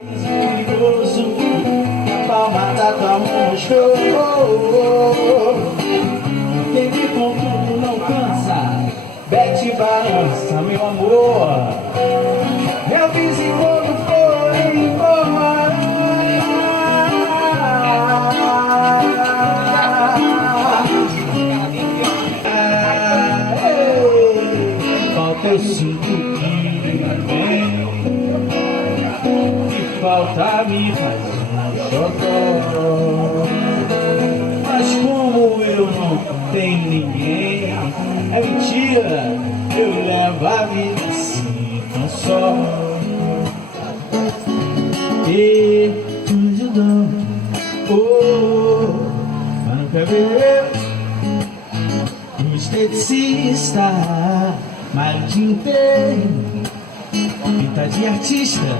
Perigoso, a palma da tua mão mostrou. Quem me com tudo não cansa, Bete balança, meu amor. Meu vizinho quando foi embora, falta eu sinto que vem, que falta me faz um xodó. Mas como eu não tenho ninguém, é mentira, eu levo a vida assim tão só. E tudo dão, mas não quer ver um esteticista, marketing inteiro, pinta de artista,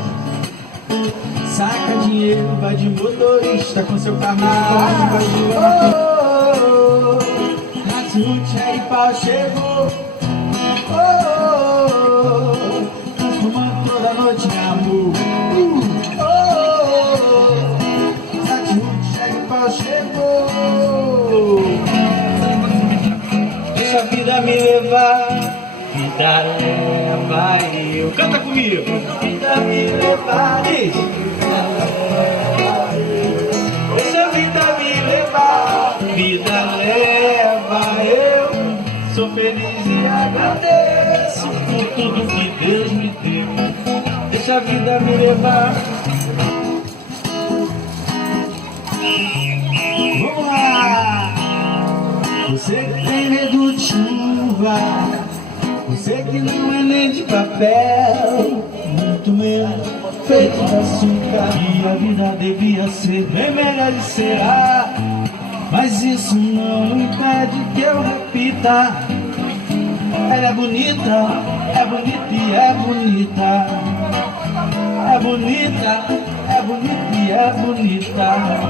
saca dinheiro, vai de motorista com seu carro vai de Rasute aí, pau chegou, transformando toda noite em amor. Rasute aí, pau chegou. Deixa a vida me levar, vida leva eu. Canta comigo. Vida me levar, diz. Deixa a vida me levar, vida leva eu. Sou feliz e agradeço por tudo que Deus me deu. Deixa a vida me levar. Vamos lá! Você que tem medo de chuva, você que não é nem de papel, muito menos feito de açúcar. E a vida devia ser bem melhor de será, mas isso não impede que eu repita. Ela é bonita e é bonita. É bonita, é bonita e é bonita.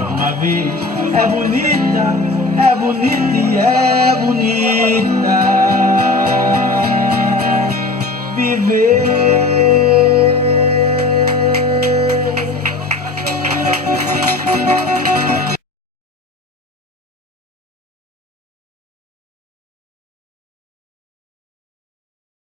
Uma vez é bonita e é bonita. Viver